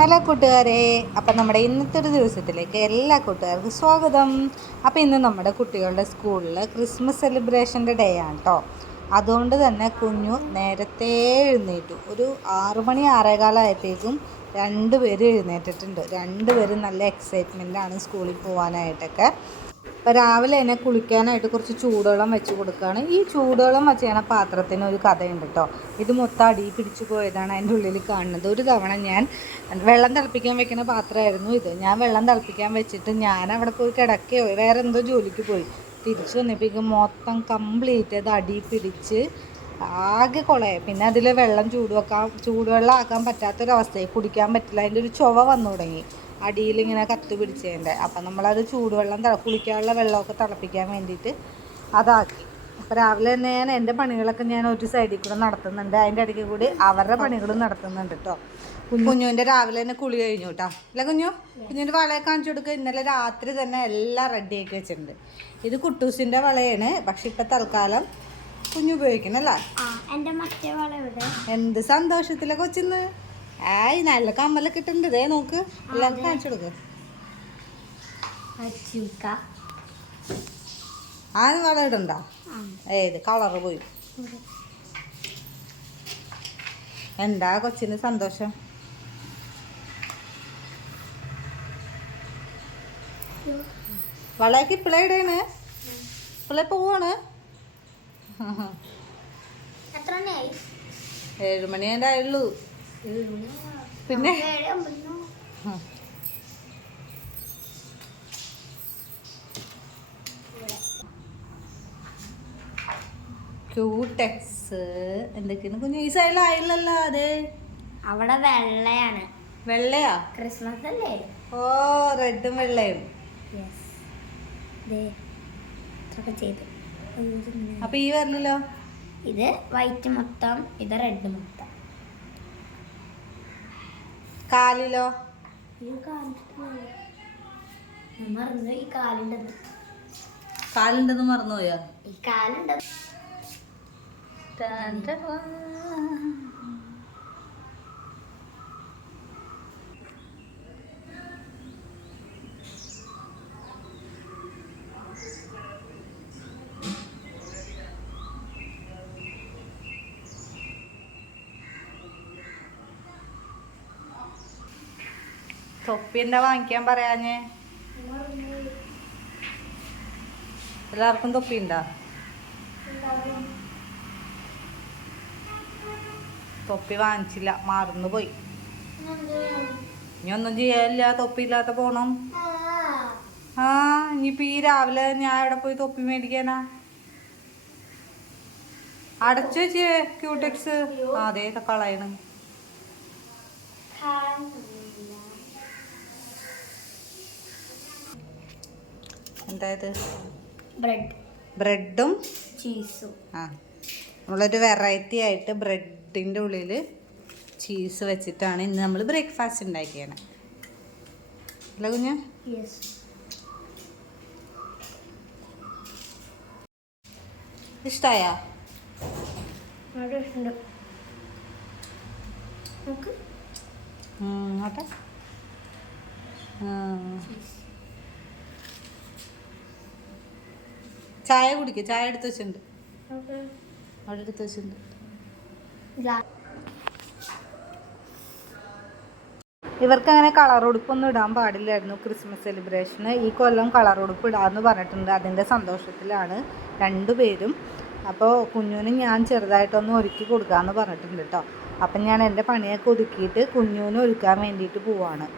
Hello കൂട്ടുകാരെ, അപ്പം നമ്മുടെ ഇന്നത്തെ ഒരു ദിവസത്തിലേക്ക് എല്ലാ കൂട്ടുകാർക്കും സ്വാഗതം. അപ്പോൾ ഇന്ന് നമ്മുടെ കുട്ടികളുടെ സ്കൂളിൽ ക്രിസ്മസ് സെലിബ്രേഷൻ്റെ ഡേ ആണ് കേട്ടോ. അതുകൊണ്ട് തന്നെ കുഞ്ഞു നേരത്തെ എഴുന്നേറ്റു. ഒരു 6 മണി 6:15 ആയപ്പോഴേക്കും രണ്ടുപേരും എഴുന്നേറ്റിട്ടുണ്ട്. രണ്ടുപേരും നല്ല എക്സൈറ്റ്മെൻറ്റാണ് സ്കൂളിൽ പോകാനായിട്ടൊക്കെ. അപ്പോൾ രാവിലെ തന്നെ കുളിക്കാനായിട്ട് കുറച്ച് ചൂടുവെള്ളം വെച്ച് കൊടുക്കുകയാണ്. ഈ ചൂടുവെള്ളം വെച്ച് ചെയ്യണ പാത്രത്തിന് ഒരു കഥയുണ്ട് കേട്ടോ. ഇത് മൊത്തം അടി പിടിച്ചു പോയതാണ് അതിൻ്റെ ഉള്ളിൽ കാണുന്നത്. ഒരു തവണ ഞാൻ വെള്ളം തിളപ്പിക്കാൻ വെക്കുന്ന പാത്രമായിരുന്നു ഇത്. ഞാൻ വെള്ളം തിളപ്പിക്കാൻ വെച്ചിട്ട് ഞാൻ അവിടെ പോയി കിടക്കുകയോ വേറെ എന്തോ ജോലിക്ക് പോയി. തിരിച്ചു വന്നപ്പോഴേക്കും മൊത്തം കംപ്ലീറ്റ് അത് അടി പിടിച്ച് ആകെ കുളയായി. പിന്നെ അതിൽ വെള്ളം ചൂടുവെള്ളം ആക്കാൻ പറ്റാത്തൊരവസ്ഥയായി. കുടിക്കാൻ പറ്റില്ല. അതിൻ്റെ ഒരു ചുവ വന്നു തുടങ്ങി. അടിയിലിങ്ങനെ കത്ത് പിടിച്ചതിൻ്റെ. അപ്പം നമ്മളത് ചൂടുവെള്ളം കുളിക്കാനുള്ള വെള്ളമൊക്കെ തിളപ്പിക്കാൻ വേണ്ടിയിട്ട് അതാക്കി. അപ്പോൾ രാവിലെ തന്നെ എൻ്റെ പണികളൊക്കെ ഞാൻ ഒരു സൈഡിൽ കൂടെ നടത്തുന്നുണ്ട്. അതിൻ്റെ ഇടയ്ക്ക് കൂടി അവരുടെ പണികളും നടത്തുന്നുണ്ട് കേട്ടോ. കുഞ്ഞുവിൻ്റെ രാവിലെ തന്നെ കുളി കഴിഞ്ഞു കേട്ടോ. അല്ല കുഞ്ഞുവിൻ്റെ വളയെ കാണിച്ചു കൊടുക്കുക. ഇന്നലെ രാത്രി തന്നെ എല്ലാം റെഡിയാക്കി വെച്ചിട്ടുണ്ട്. ഇത് കുട്ടൂസിൻ്റെ വളയാണ്. പക്ഷെ ഇപ്പം തൽക്കാലം കുഞ്ഞു ഉപയോഗിക്കണല്ലേ. എന്ത് സന്തോഷത്തിലെ കൊച്ചിന്ന്. നല്ല കമ്മലൊക്കെ ഇട്ടുണ്ട്. ഇതേ നോക്ക്, എല്ലാവർക്കും കാണിച്ചു കൊടുക്കുക. ആ വള ഇടണ്ട. ഏത് കളറ് പോയി. എന്താ കൊച്ചിന് സന്തോഷം. വളയൊക്കെ ഇപ്പിളെ ഇടേണ്. ഇപ്പിളെ പോവാണ്. 7 മണി ആയുള്ളൂ. പിന്നെ ക്യൂടെക്സ് എന്തൊക്കെയാണ് കുഞ്ഞു ഈ സൈഡിലായില്ലല്ലോ. അത് അവിടെ വെള്ളയാണ്. വെള്ളയാ? ക്രിസ്മസ് അല്ലേ? ഓ, റെഡും വെള്ളയും. അപ്പൊ ഈ വരലല്ലോ. ഇത് വൈറ്റ് മൊത്തം, ഇത് റെഡ് മൊത്തം. കാലിലോ? മറന്നു. ഈ കാലുണ്ടെന്ന് മറന്നുപോയാ? ഈ കാലുണ്ട്. തൊപ്പി എന്താ വാങ്ങിക്കാൻ പറയാഞ്ഞേ? എല്ലാവർക്കും തൊപ്പി ഉണ്ടാ? തൊപ്പി വാങ്ങിച്ചില്ല, മറന്നുപോയി. ഇനി ഒന്നും ചെയ്യാനില്ല. തൊപ്പി ഇല്ലാത്ത പോണം. ഇനിയിപ്പോ ഈ രാവിലെ ഞാൻ എവിടെ പോയി തൊപ്പി മേടിക്കാനാ? അടച്ചു വെച്ചേ ക്യൂടെക്സ്. അതേ കളയണ്. എന്തായത്? ബ്രെഡും ചീസും. നമ്മളൊരു വെറൈറ്റി ആയിട്ട് ബ്രെഡിൻ്റെ ഉള്ളിൽ ചീസ് വെച്ചിട്ടാണ് ഇന്ന് നമ്മൾ ബ്രേക്ക്ഫാസ്റ്റ് ഉണ്ടാക്കിയാണ്. അല്ല കുഞ്ഞ്? ഇഷ്ടായ? ആട്ടെ. ചായ കുടിക്കുക. ചായ എടുത്ത് വെച്ചിട്ടുണ്ട്. അവിടെ എടുത്ത് വെച്ചിട്ടുണ്ട്. ഇവർക്ക് അങ്ങനെ കളർ ഉടുപ്പൊന്നും ഇടാൻ പാടില്ലായിരുന്നു ക്രിസ്മസ് സെലിബ്രേഷന്. ഈ കൊല്ലം കളർ ഉടുപ്പ് ഇടാമെന്ന് പറഞ്ഞിട്ടുണ്ട്. അതിൻ്റെ സന്തോഷത്തിലാണ് രണ്ടുപേരും. അപ്പോൾ കുഞ്ഞുവിന് ഞാൻ ചെറുതായിട്ടൊന്ന് ഒരുക്കി കൊടുക്കാമെന്ന് പറഞ്ഞിട്ടുണ്ട് കേട്ടോ. അപ്പം ഞാൻ എൻ്റെ പണിയൊക്കെ ഒതുക്കിയിട്ട് കുഞ്ഞുവിന് ഒരുക്കാൻ വേണ്ടിയിട്ട് പോവാണ്.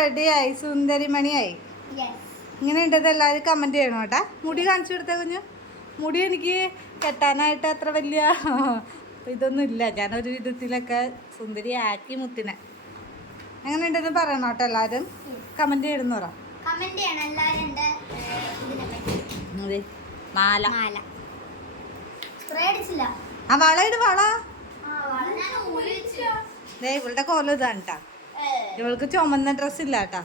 റെഡിയായി, സുന്ദരിമണിയായി. ഇങ്ങനെ ഉണ്ടത് എല്ലാവരും കമൻറ്റ് ചെയ്യണം കേട്ടാ. മുടി കാണിച്ചു കൊടുത്ത കുഞ്ഞു. മുടി എനിക്ക് കെട്ടാനായിട്ട് അത്ര വലിയ ഇതൊന്നും ഇല്ല. ഞാനൊരു വിധത്തിലൊക്കെ സുന്ദരിയാക്കി മുത്തിനെ. എങ്ങനെ ഉണ്ടെന്ന് പറയണം കേട്ടോ എല്ലാവരും. കമൻറ്റ് ചെയ്യണമെന്ന് പറ. മാല ആ വളയിട് വള. ഇവളുടെ കോലം ഇതാണ് കേട്ടാ. ഇവൾക്ക് ചുമന്ന ഡ്രസ് ഇല്ല കേട്ടാ.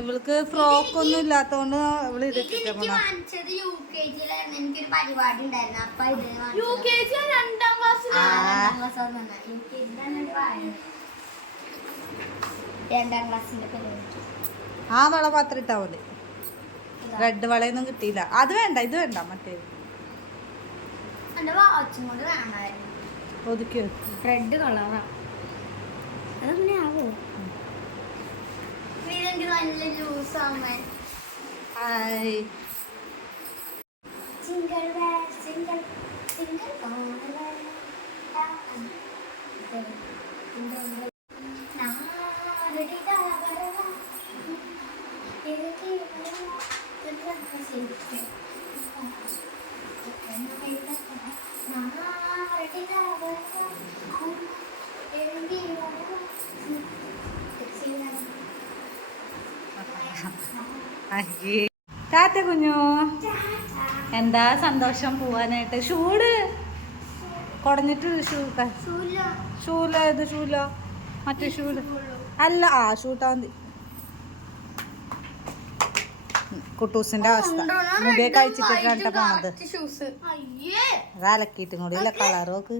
ഇവൾക്ക് ഫ്രോക്ക് ഒന്നും ഇല്ലാത്തോണ്ട് ഇവള് ഇതിട്ടിട്ട് പോണ. ആ വള മാത്രം ഇട്ടാ മതി. റെഡ് വളയൊന്നും കിട്ടിയില്ല. അത് വേണ്ട, ഇത് വേണ്ട, മറ്റേത് ഒതുക്കി റെഡ് കളറാ. അതെങ്ങനെ ആവോ? നല്ല ജ്യൂസ് ആവുമ്പോ ടാറ്റ കുഞ്ഞു. എന്താ സന്തോഷം പോവാനായിട്ട്. ഷൂട് കുടഞ്ഞിട്ട് ഷൂല ഏത് ഷൂല? മറ്റേ ഷൂല് അല്ല. ആ ഷൂട്ടാ മതി. കുട്ടൂസിന്റെ അവസ്ഥ മുടിയൊക്കെ കഴിച്ചിട്ടിട്ടാണ് പോണത്. അത് അലക്കിയിട്ടും കൂടി ഇല്ല കളർ നോക്ക്.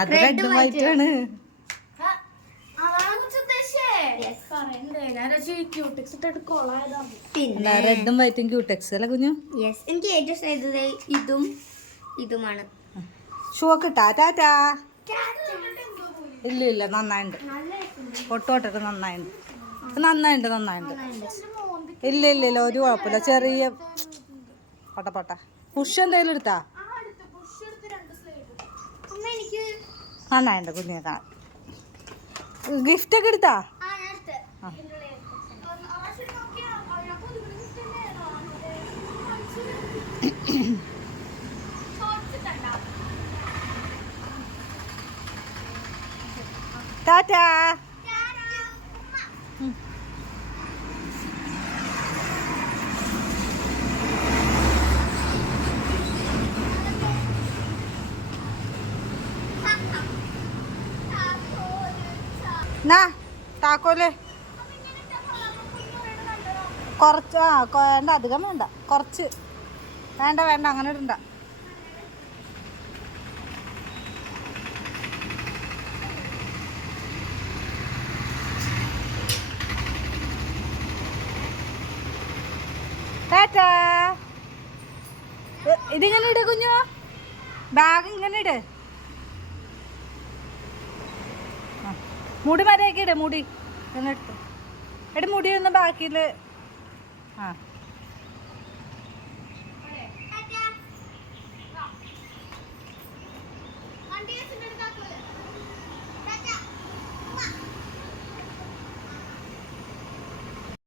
അത് റെഡും വൈറ്റും ആണ്. റെഡും വൈറ്റും ക്യൂടെക്സ് അല്ല കുഞ്ഞു. എനിക്ക് ഏറ്റവും ഇതും ഇതുമാണ്. ഷൂ ഒക്കെ ഇട്ടാ ടാറ്റാ. ഇല്ല ഇല്ല, നന്നായിണ്ട്. പൊട്ടോട്ടിട്ട് നന്നായിണ്ട്. നന്നായിണ്ട്. ഇല്ല ഇല്ല ഇല്ല, ഒരു കുഴപ്പമില്ല. ചെറിയ പൊട്ട പുഷ് എന്തെങ്കിലും എടുത്താ നന്നായിണ്ട്. കുഞ്ഞിനെ കാണാൻ ഗിഫ്റ്റ് ഒക്കെ എടുത്താ. ടാറ്റാ. താക്കോല് കുറച്ച്. വേണ്ട, അധികം വേണ്ട, കുറച്ച്. വേണ്ട അങ്ങനെ ഇടണ്ട. ടാറ്റാ. ഇതിങ്ങനെ ഇട് കുഞ്ഞു. ബാഗ് ഇങ്ങനെ ഇട്. മുടി മരയൊക്കെ ഇട്. മുടി ഒന്ന് എടുത്തു. മുടി ഒന്ന് ബാക്കിയിൽ. ആ